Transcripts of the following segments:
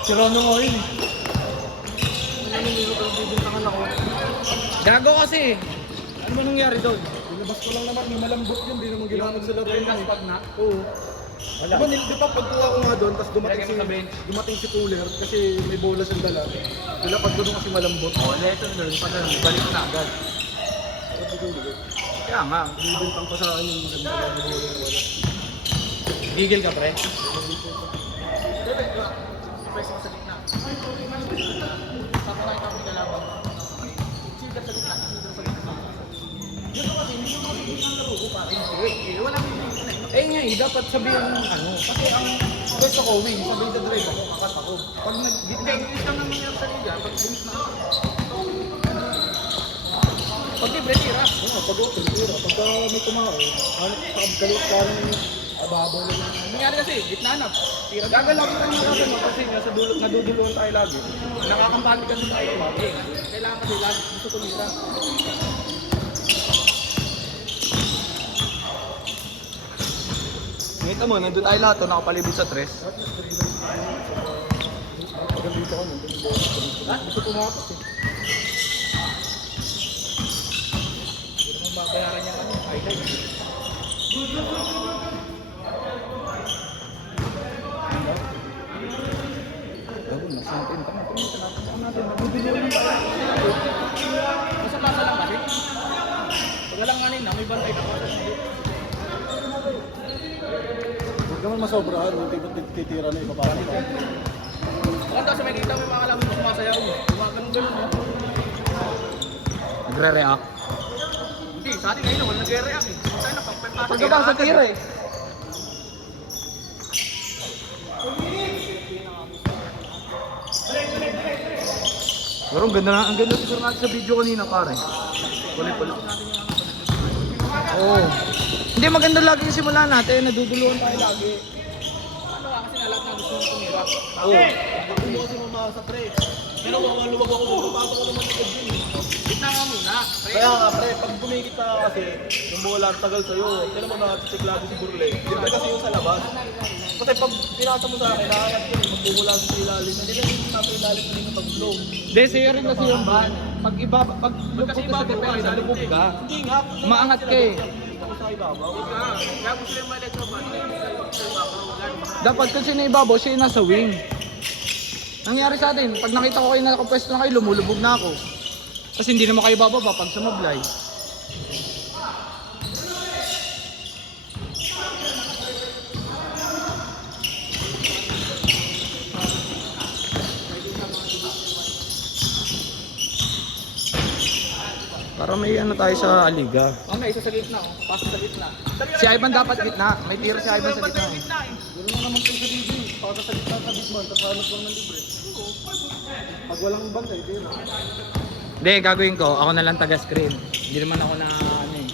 Si Rono mo yun eh. Gago kasi. Ano ba nangyari doon? Ilabas ko lang naman, may malambot yun, di naman ginamit sa laro. Pag na? Oo. Wala. Di ba pagkuha ko nga doon, tapos Lagay mo sa bench. dumating si Cooler kasi may bola siyang dala. Nilapag ko doon kasi malambot. Oh, lesson learned. Pag balik na agad. Kaya nga. Bibintang pa sa akin yung maganda na bola. Gigil ka pre? Eh nga eh, dapat sabihin ng ano. Kasi ang gusto ko win, sabihin the drive ako, kakat ako. Pag nag-English lang naman yung salida, pag win na ako. Pag libre, tira. Oo, pag-tira. Pagka may tumao, sa kalit ka ng ababaw na lang. Nangyari kasi, gitna na. Tira. Gagalaw ko lang yung ano kasi nasa dulot, naduduluan tayo lagi. Nakakampani kasi tayo lagi. Kailangan kasi lagi gusto tumira. Ngita mo, nandun tayo lahat, nakapalibot sa tres. Pag dito ko, nandun yung bola. Gusto pumapas eh. Hindi naman babayaran niya ano, highlight. Gawin, nasantin kami. Tinatanong natin, nagbibiliwan tayo. Nasa pasa lang kasi. Pag walang nganin na, may bantay na pasa. Huwag naman masobrahan, hindi ba titira na ipapasok ka? Maganda sa may kita, may mga kalaman mo sumasayaw. Gumaganong-ganon mo. Nagre-react? Hindi, sa atin ngayon, wala nagre-react eh. Saan na, pagpapasa. Pagkabang sa tira eh. Pero ang ganda siguro natin sa video kanina pare. Kulit-kulit. Oo. Hindi maganda lagi yung simula natin, naduduluan tayo lagi. Ano nga kasi nalat na gusto mong tumira. Oo. Hindi ko kasi mamasa, pre. Pero luwag ako, papasok ko naman yung din. Gitna nga muna. Kaya nga, pre, pag bumigit ka kasi, yung bola ang tagal sa'yo, kaya naman nakacheck lagi si Burle. Siyempre kasi yung sa labas. Kasi pag pinasa mo sa akin, nakakat yun, magmumula sa ilalim. Hindi na yung nasa ilalim na yung pag-blow. Hindi, sa'yo rin kasi yung ban. Pag iba, pag lubog ka sa depensa, lubog ka. Hindi nga. Maangat ka eh. Ako sa ibabaw. Kaya gusto yung malit sa ban. Dapat kung sino ibabaw, siya yung nasa wing. Nangyari sa atin, pag nakita ko kayo nakapwesto na kayo, lumulubog na ako. Kasi hindi naman kayo bababa pag sumablay. Para may ano tayo sa liga. May isa sa gitna, pasa sa gitna. Si Ivan dapat gitna, may tira si Ivan sa gitna. Gano'n na naman kayo sa DJ. Para sa gitna sa Bigman, tapos hanap lang ng libre. Pag walang bantay, kayo na. Hindi, gagawin ko, ako na lang taga-screen. Hindi naman ako na ano eh.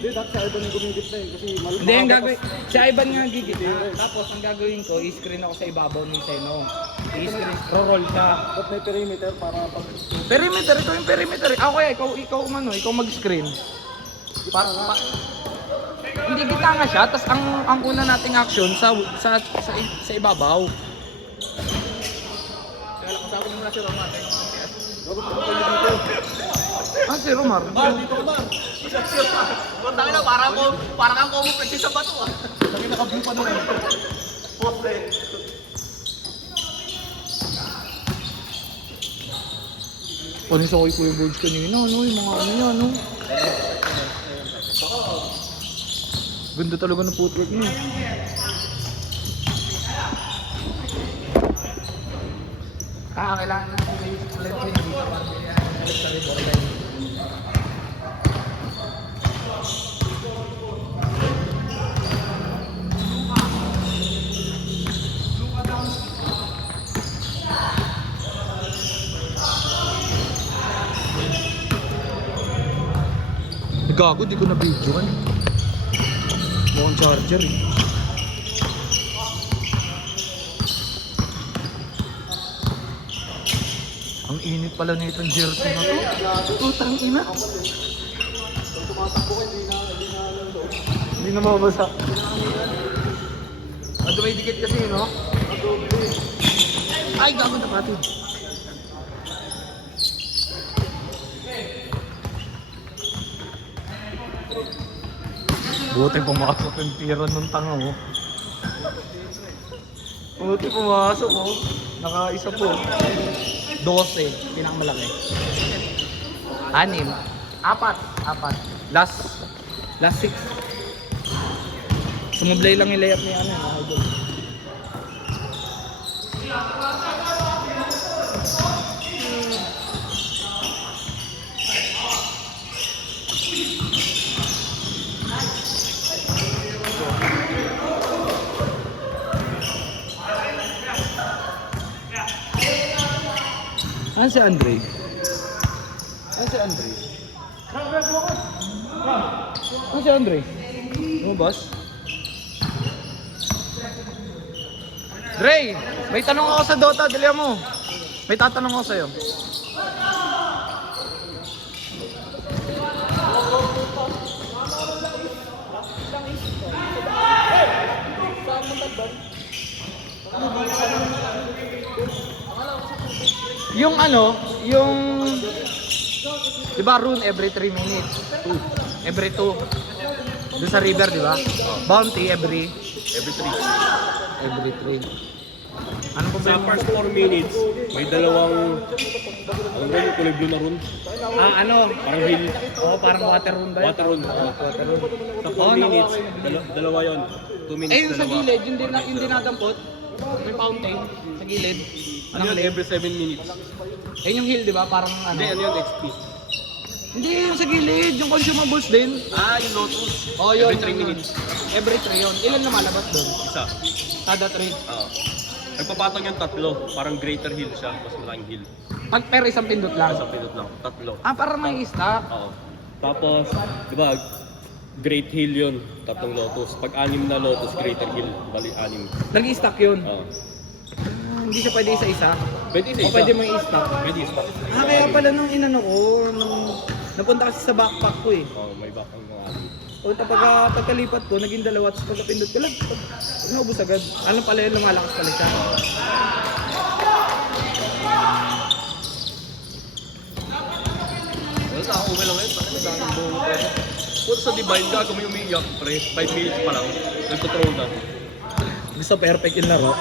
Hindi, dati sa Ivan yung gumigit na eh. Kasi Hindi, ang gagawin, si Ivan nga gigitna. Tapos ang gagawin ko, i-screen ako sa ibabaw ng Seno. I-screen, roll siya. Ba't may perimeter para pag... Perimeter, ito yung perimeter. Ako kaya, ikaw mag-screen. Hindi gitna nga siya, tapos ang una nating action sa ibabaw. Kaya lang, sabi mo na si Romar. Bago pa kayo dito. Ah, si Romar. Dito ka ba? Tangin na, para kang kumupwede sa bato ah. Sabi naka-view pa naman. Poste. Panis ako kay Kuya George kanina, ano, yung mga ano niya, ano. Ganda talaga ng footwork niya. Kailangan na sila yung ulit yung dito para ulit sa rebound. Gago, di ko na videoan. Mukhang charger eh. Ang init pala na itong jersey na to. Utang ina. Tumatakbo ka, hindi na lalo. Hindi na mabasa. Ado may dikit kasi, no? Ay, gago na pati. Buti pumasok yung tira ng tanga, oh. Buti pumasok, oh. Nakaisa po. 12, pinakamalaki. 6. 4. Last 6. Sumublay lang yung layup ni ano, yung idol. Ano si Andre? Ano si Andre? Ano si Andre? Ano, boss? Dre, may tanong ako sa Dota, dali mo. May tatanong ako sa'yo. Yung ano, yung... Diba rune every 3 minutes? Every 2. Doon sa river, diba? Bounty every 3. Every 3. Ano po Sa first 4 minutes, may dalawang... Ano ba yung kulay blue na rune? ano? Parang hill. Oo, parang water rune ba yun? Water rune. Water rune. Sa 4 minutes, dalawa yun. 2 minutes, Eh, yung sa dalawa. gilid, yung dinadampot, may fountain, sa gilid. Ano yun? Every 7 minutes. Eh, yung hill, di ba? Parang ano? Hindi, ano yun? XP. Hindi, yung sa gilid, yung consumables din. Yung Lotus. Oh, yun. Every 3 yun. minutes. Every 3 yun. Ilan lumalabas doon? Isa. Kada 3. Oo. Nagpapatong yung 3. Parang greater hill siya. Mas malaking hill. Pero isang pindot lang. Isang pinot lang. 3. Parang may stock. Oo. Tapos, di ba, Great Hill yun, 3 Lotus. Pag 6 na Lotus, Greater Hill, bali 6. Nag-i-stock yun. Oo. Hindi siya pwede isa-isa. Pwede isa O pwede mo i-stock. Pwede isa. Kaya pala nung inano ko, nung napunta kasi sa backpack ko eh. Oo, may back ang mga ating. O pagkalipat ko, naging 2 at pagkapindot ko lang. Naubos agad. Ano pala yun, lumalakas pala siya. Wala na ako lang ngayon, bakit madaming buong pwede. Kung sa divine ka, kung may umiiyak, pre, 5 minutes pa lang, nagtutrol na. Gusto perfect yung laro.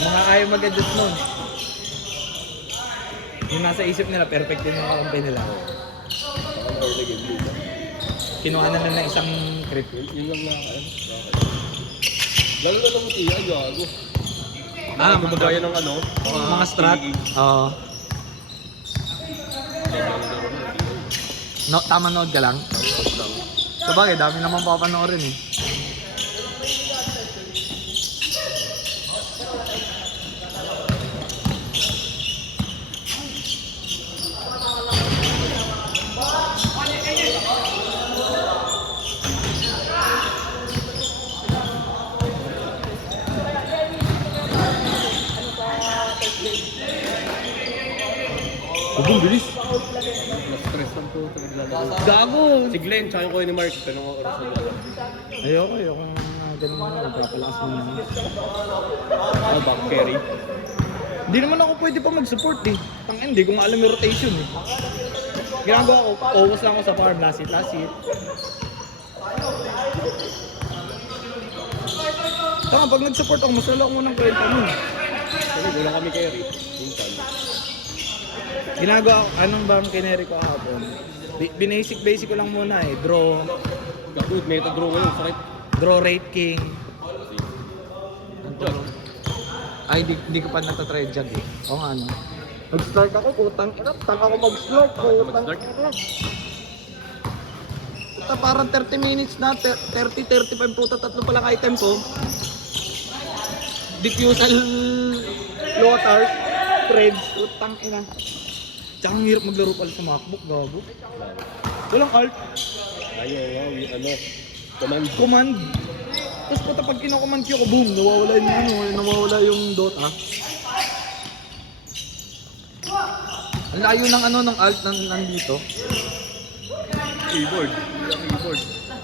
Mga kaya mag-adjust nun. Yung nasa isip nila, perfect din yung kakampi nila. Parang early game dito. Kinuha na lang ng isang crit. Yun lang na, lalo na lang mo tiya, gago. Gumagaya ng ano, Mga strat. Oo. No, tama nood ka lang. Sabagay, dami naman papanoorin eh. Ubong bilis. Na-stress lang po sa naglalaro. Gago. Si Glenn, tsaka yung kuya ni Mark, pero mga oras na lang. Ayoko yung ganun mo na, nagpapalakas mo na. Ano, back carry? Hindi naman ako pwede pa mag-support eh. Hindi ko nga alam yung rotation eh. Ginagawa ko, focus lang ako sa farm, last hit. Tama, pag nag-support ako, mas lalo ako munang kwenta mo. Kasi wala kami carry. Minsan. Ginagawa ko, anong bang kineri ko kahapon? Basic ko lang muna eh. Draw, Kapag meta draw ngayon, sakit. draw rate king. Diyan. Ay, di ko pa natatrade dyan eh. O nga ano. Mag-start ako, putang ina. Tang ako mag-slurp, putang ina. Puta, parang 30 minutes na, 30-35 puta, 3 pa lang item ko. Diffusal floaters, threads, putang ina. Tsaka ang hirap maglaro pala sa MacBook, gago. Walang alt, Ayaw, ano, command. Tapos puta pag kino-command ko, boom, nawawala yung Dota. Ang layo ng ano ng alt nandito. keyboard. Keyboard.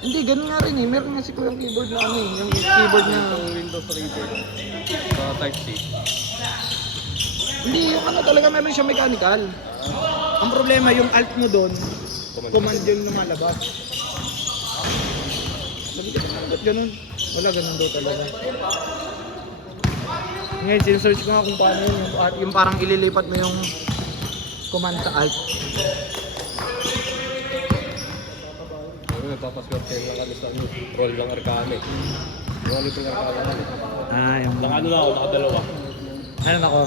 Hindi, ganun nga rin eh. Meron nga si Kuya keyboard na ano eh. Yung keyboard na... Yung Windows keyboard. Sa Type-C. Hindi, yung ano talaga meron siya mechanical. Ang problema, yung alt mo doon, command yung lumalabas. Sabi ko, bakit ganun? Wala, ganun daw talaga. Ngayon, sinesearch ko nga kung paano yun. Yung parang ililipat mo yung command sa alt. Nagpapaswerte lang kami sa roll ng Arcane. Roll ito ng Arcane. Ah, yung... Ano na ako, nakadalawa. Ano na ko?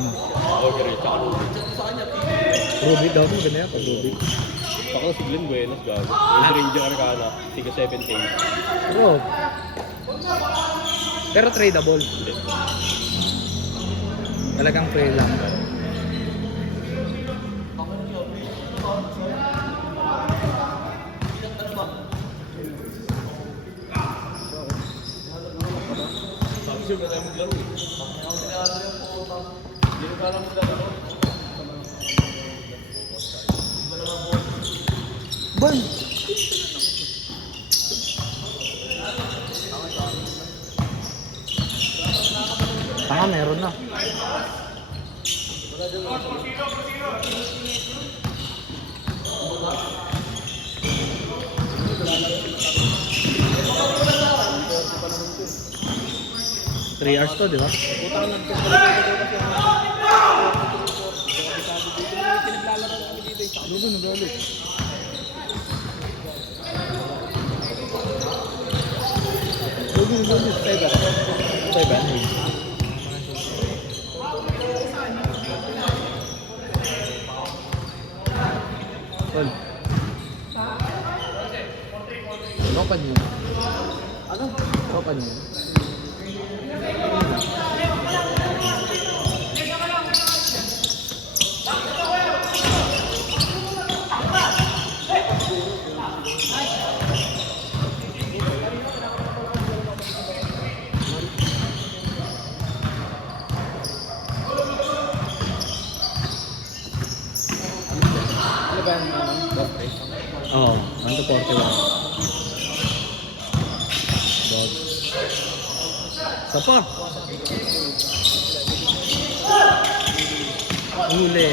Augury, tsaka Ruby. Ruby daw mo, ganun yan pag Ruby. Ako si Glenn Buenos, gago. Yung Ranger Arcana, tiga 7K. Bro. Pero tradable. Hindi. Talagang free lang. Sabi siya, wala maglaro eh. Hindi ko kala maglaro. Bon! Tanga, meron na. Three hours to, di ba? Utang lang ito. Pinaglalaro kami dito eh. Lugo, nagalit. Lugo, nagalit. Taiba. Taiba. Tol. Tropan yun. Ano? Tropan yun. Ano ba yung boss race? Oo, 1 to 41. Dog. Isa pa. Huli.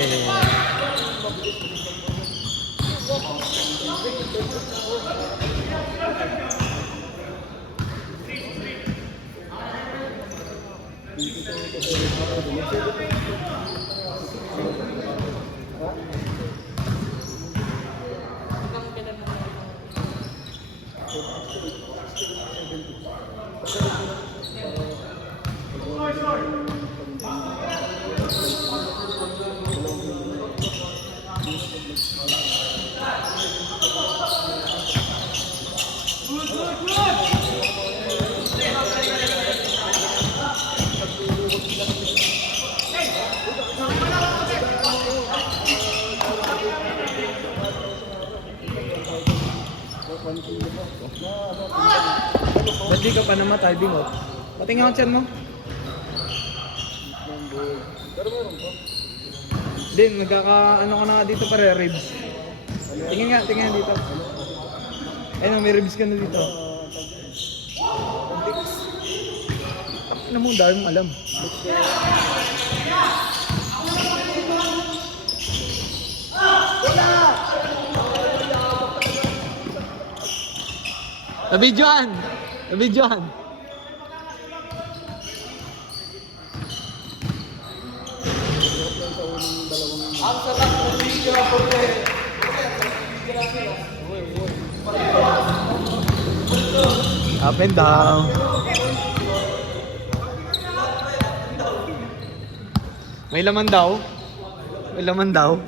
Ba't di ka pa namatay, Bingot? Patingin ang tiyan mo. Pero meron pa. Din, ano ka na dito pare, ribs. Tingin nga dito. Ayun, may ribs ka na dito. Ano mo, dahil mong alam. Nabidyohan! Nabidyohan! Ang sarap ng video po Up and down. May laman daw. May laman daw.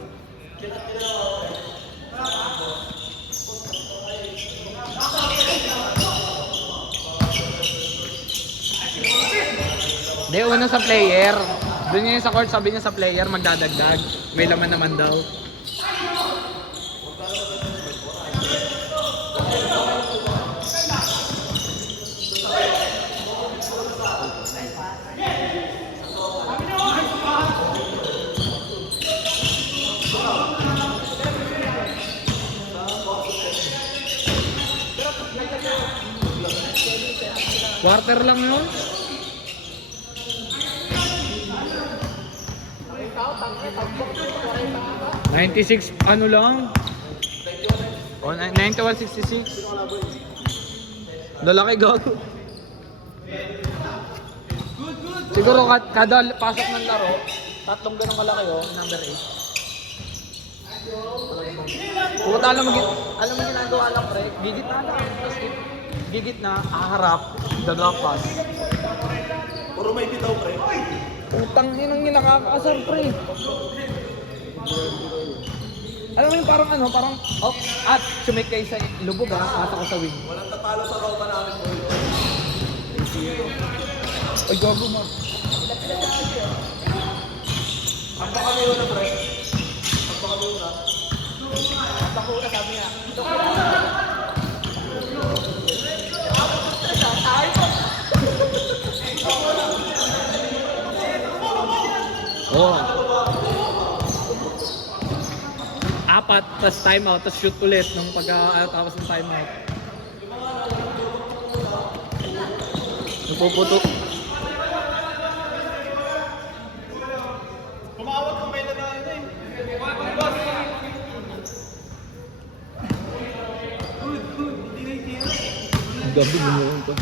Hindi, una sa player. Doon niya sa court, sabi niya sa player, magdadagdag. May laman naman daw. Quarter lang yun. $96 ano lang? Oh, 91.66. Lalaki gago. Siguro kada pasok ng laro, tatlong ganun kalaki oh, number 8. Puta, alam mo ginagawa lang pre, gigit na lang. Tapos gigit na, haharap, drop pass. Puro may bitaw, pre. Utang yun ang nakakaasar pre. Alam mo yung parang ano, parang up at sumikay sa lubog ha, ata ko sa wing. Walang tatalo sa kaupa namin, boy. Ay gago ma. Ang baka may una, pre. Ang baka may una. Ang baka una, sabi niya. Oh. Apat, tas time out, tas shoot ulit nung pagkatapos ng time out. Napuputok. Kumawag kung may nagayon eh. Ang gabi bumuong pa.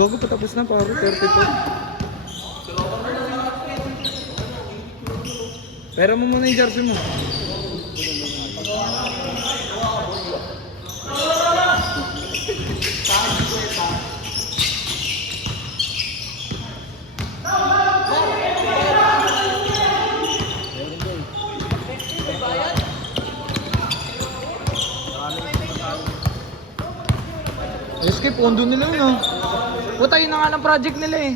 Gago pa tapos na pare, 32. Pero mo muna yung jersey mo. Skip, pondo nila yun oh. Puta, yun na nga ng project nila eh.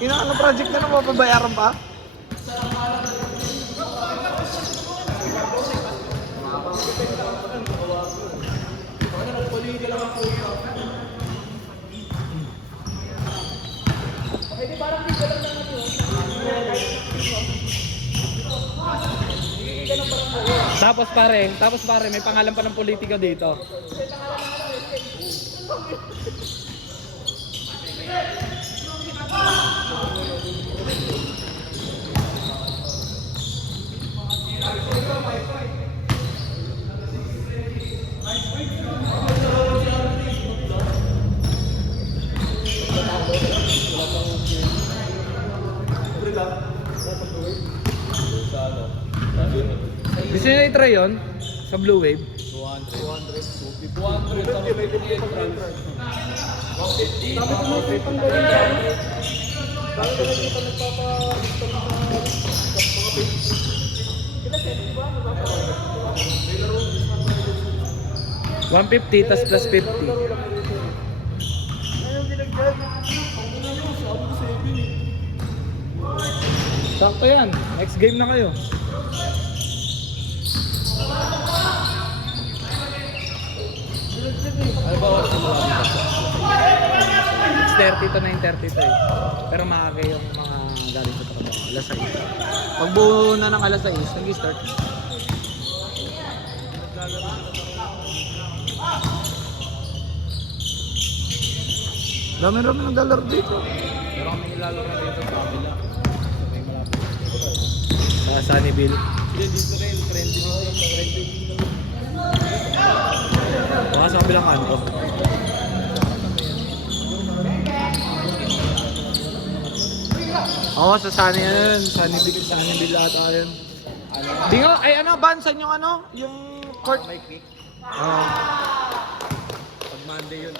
Yun na nga ng project nila, mapabayaran pa. Tapos pare, may pangalan pa ng politika dito. Gusto nyo i-try yun? Sa Blue Wave? 200. $150 tas plus 50. Sakto yan. Next game na kayo. Ano ba oras mo? 6:30 to 9:30 to eh. Pero maaga yung mga galing sa trabaho. Alas 6. Pag buo na ng alas 6, nag-start. Dami-dami ng dollar dito. Pero kami nilalaro na dito sa kabila. Sa Sunnyville. Hindi, dito kayo. Trendy mo yung trendy. Baka sa kabilang kanto. Oo, sa Sunny yan. Sunnyville ata yun. Di nga, ay ano, bansan yung ano? Yung court. May kick. Ah. Pag Monday yun.